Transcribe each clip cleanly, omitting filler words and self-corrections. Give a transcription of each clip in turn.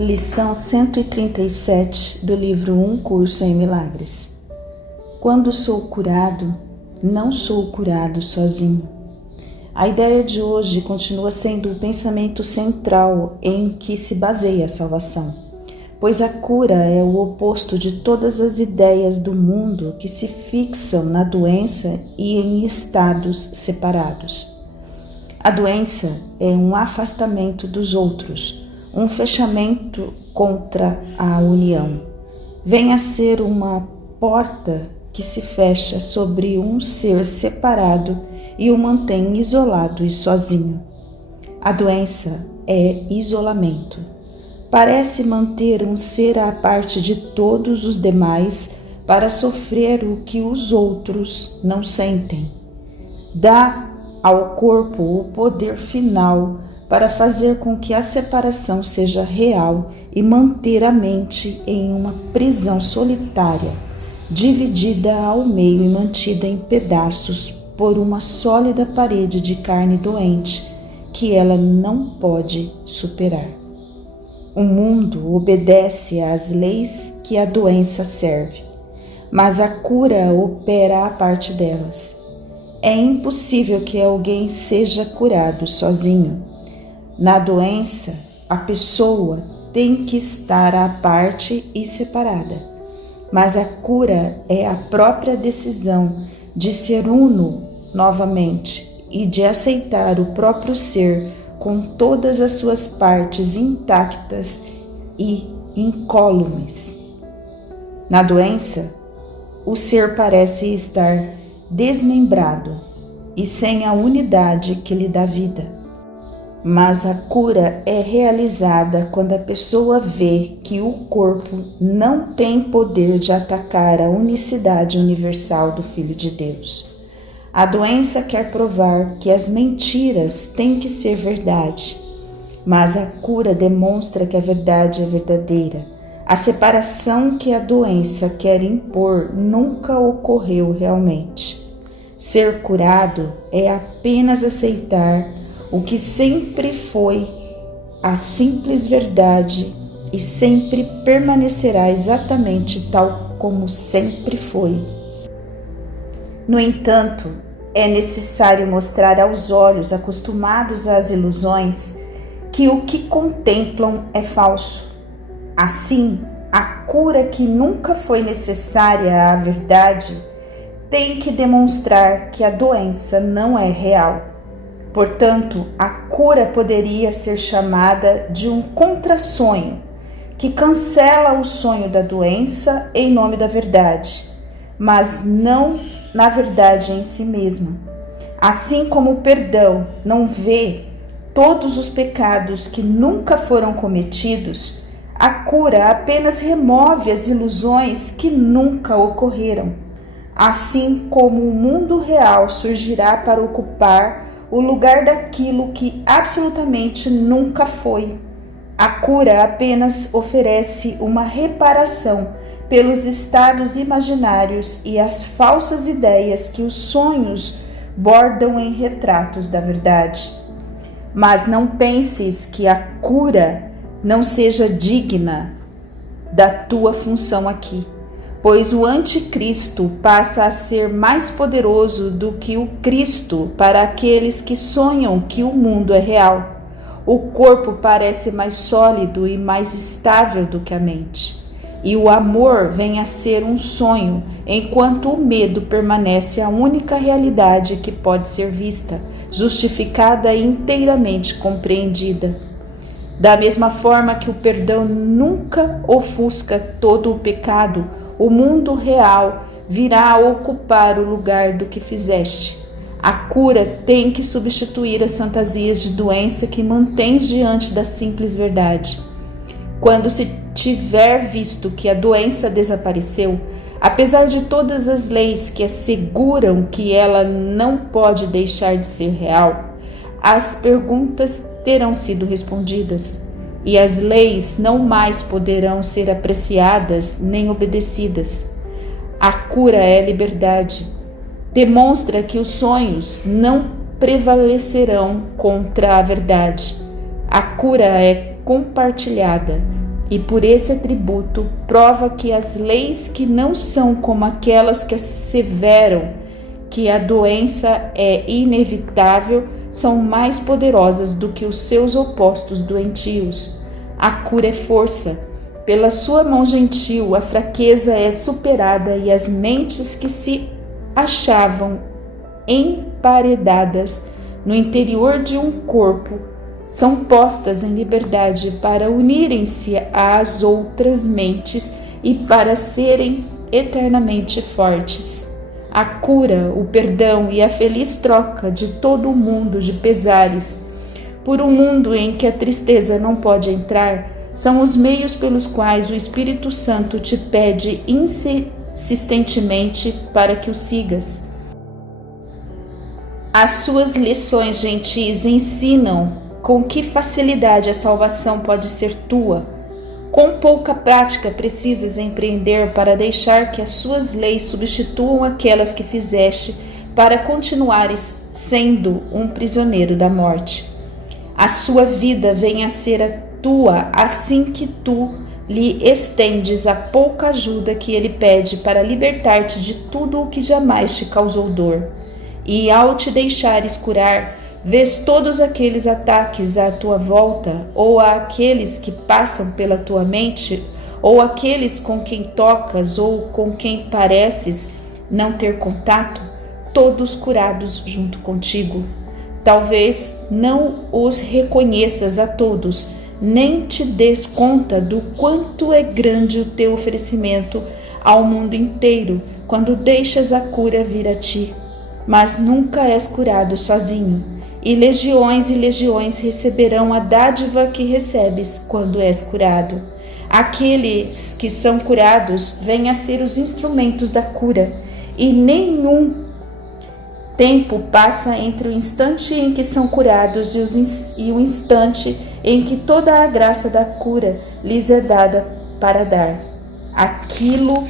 Lição 137 do livro Um Curso em Milagres. Quando sou curado, não sou curado sozinho. A ideia de hoje continua sendo o pensamento central em que se baseia a salvação, pois a cura é o oposto de todas as ideias do mundo que se fixam na doença e em estados separados. A doença é um afastamento dos outros, um fechamento contra a união. Vem a ser uma porta que se fecha sobre um ser separado e o mantém isolado e sozinho. A doença é isolamento. Parece manter um ser à parte de todos os demais para sofrer o que os outros não sentem. Dá ao corpo o poder final para fazer com que a separação seja real e manter a mente em uma prisão solitária, dividida ao meio e mantida em pedaços por uma sólida parede de carne doente que ela não pode superar. O mundo obedece às leis que a doença serve, mas a cura opera a parte delas. É impossível que alguém seja curado sozinho. Na doença, a pessoa tem que estar à parte e separada, mas a cura é a própria decisão de ser uno novamente e de aceitar o próprio ser com todas as suas partes intactas e incólumes. Na doença, o ser parece estar desmembrado e sem a unidade que lhe dá vida. Mas a cura é realizada quando a pessoa vê que o corpo não tem poder de atacar a unicidade universal do Filho de Deus. A doença quer provar que as mentiras têm que ser verdade, mas a cura demonstra que a verdade é verdadeira. A separação que a doença quer impor nunca ocorreu realmente. Ser curado é apenas aceitar o que sempre foi a simples verdade e sempre permanecerá exatamente tal como sempre foi. No entanto, é necessário mostrar aos olhos acostumados às ilusões que o que contemplam é falso. Assim, a cura que nunca foi necessária à verdade tem que demonstrar que a doença não é real. Portanto, a cura poderia ser chamada de um contrassonho, que cancela o sonho da doença em nome da verdade, mas não na verdade em si mesma. Assim como o perdão não vê todos os pecados que nunca foram cometidos, a cura apenas remove as ilusões que nunca ocorreram. Assim como o mundo real surgirá para ocupar o lugar daquilo que absolutamente nunca foi. A cura apenas oferece uma reparação pelos estados imaginários e as falsas ideias que os sonhos bordam em retratos da verdade. Mas não penses que a cura não seja digna da tua função aqui, pois o anticristo passa a ser mais poderoso do que o Cristo para aqueles que sonham que o mundo é real. O corpo parece mais sólido e mais estável do que a mente. E o amor vem a ser um sonho, enquanto o medo permanece a única realidade que pode ser vista, justificada e inteiramente compreendida. Da mesma forma que o perdão nunca ofusca todo o pecado, o mundo real virá a ocupar o lugar do que fizeste. A cura tem que substituir as fantasias de doença que mantens diante da simples verdade. Quando se tiver visto que a doença desapareceu, apesar de todas as leis que asseguram que ela não pode deixar de ser real, as perguntas terão sido respondidas e as leis não mais poderão ser apreciadas nem obedecidas. A cura é liberdade. Demonstra que os sonhos não prevalecerão contra a verdade. A cura é compartilhada. e por esse atributo prova que as leis que não são como aquelas que asseveram que a doença é inevitável são mais poderosas do que os seus opostos doentios. A cura é força. Pela sua mão gentil, a fraqueza é superada e as mentes que se achavam emparedadas no interior de um corpo são postas em liberdade para unirem-se às outras mentes e para serem eternamente fortes. A cura, o perdão e a feliz troca de todo o mundo de pesares por um mundo em que a tristeza não pode entrar são os meios pelos quais o Espírito Santo te pede insistentemente para que o sigas. As suas lições gentis ensinam com que facilidade a salvação pode ser tua. Quão pouca prática precisas empreender para deixar que as suas leis substituam aquelas que fizeste para continuares sendo um prisioneiro da morte. A sua vida vem a ser a tua assim que tu lhe estendes a pouca ajuda que ele pede para libertar-te de tudo o que jamais te causou dor. E ao te deixares curar, vês todos aqueles ataques à tua volta, ou àqueles que passam pela tua mente, ou aqueles com quem tocas ou com quem pareces não ter contato, todos curados junto contigo. Talvez não os reconheças a todos, nem te des conta do quanto é grande o teu oferecimento ao mundo inteiro quando deixas a cura vir a ti. Mas nunca és curado sozinho, e legiões receberão a dádiva que recebes quando és curado. Aqueles que são curados vêm a ser os instrumentos da cura, e nenhum tempo passa entre o instante em que são curados e o instante em que toda a graça da cura lhes é dada para dar. Aquilo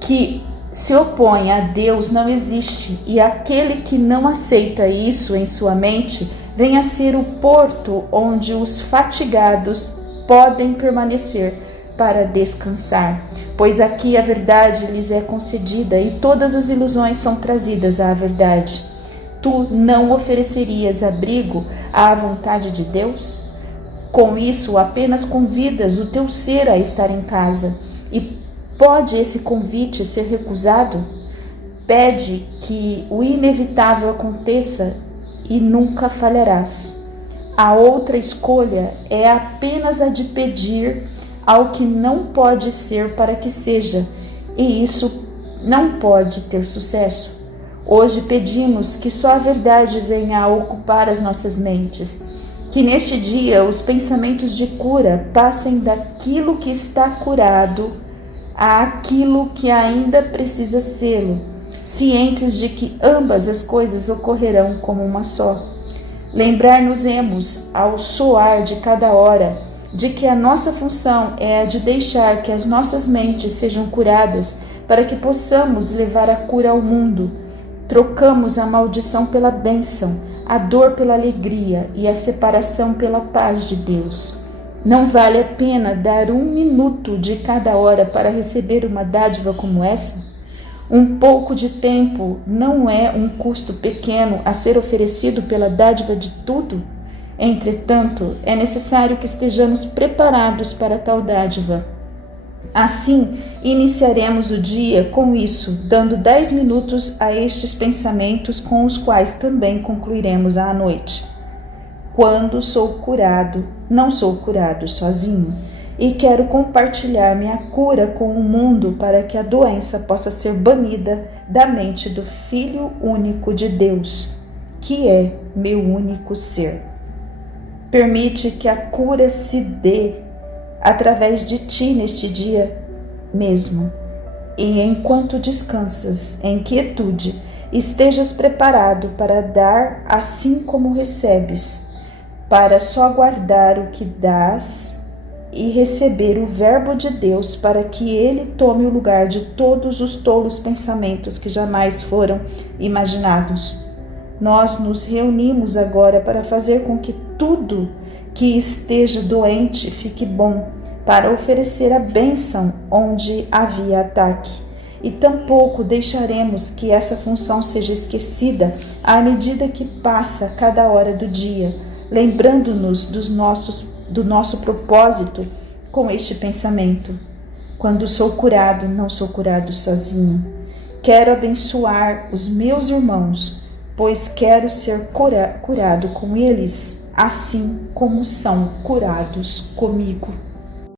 que se opõe a Deus não existe, e aquele que não aceita isso em sua mente vem a ser o porto onde os fatigados podem permanecer para descansar, pois aqui a verdade lhes é concedida e todas as ilusões são trazidas à verdade. Tu não oferecerias abrigo à vontade de Deus? Com isso, apenas convidas o teu ser a estar em casa. E pode esse convite ser recusado? Pede que o inevitável aconteça e nunca falharás. A outra escolha é apenas a de pedir ao que não pode ser para que seja, e isso não pode ter sucesso. Hoje pedimos que só a verdade venha a ocupar as nossas mentes, que neste dia os pensamentos de cura passem daquilo que está curado àquilo que ainda precisa sê-lo, cientes de que ambas as coisas ocorrerão como uma só. Lembrar-nos-emos, ao soar de cada hora, de que a nossa função é a de deixar que as nossas mentes sejam curadas para que possamos levar a cura ao mundo. Trocamos a maldição pela bênção, a dor pela alegria e a separação pela paz de Deus. Não vale a pena dar 1 minuto de cada hora para receber uma dádiva como essa? Um pouco de tempo não é um custo pequeno a ser oferecido pela dádiva de tudo? Entretanto, é necessário que estejamos preparados para tal dádiva. Assim, iniciaremos o dia com isso, dando 10 minutos a estes pensamentos com os quais também concluiremos a noite. Quando sou curado, não sou curado sozinho, e quero compartilhar minha cura com o mundo para que a doença possa ser banida da mente do Filho único de Deus, que é meu único ser. Permite que a cura se dê através de ti neste dia mesmo, e enquanto descansas em quietude, estejas preparado para dar assim como recebes, para só guardar o que dás e receber o verbo de Deus para que ele tome o lugar de todos os tolos pensamentos que jamais foram imaginados. Nós nos reunimos agora para fazer com que tudo que esteja doente fique bom, para oferecer a bênção onde havia ataque. E tampouco deixaremos que essa função seja esquecida à medida que passa cada hora do dia, lembrando-nos do nosso propósito com este pensamento. Quando sou curado, não sou curado sozinho. Quero abençoar os meus irmãos, pois quero ser curado com eles, assim como são curados comigo.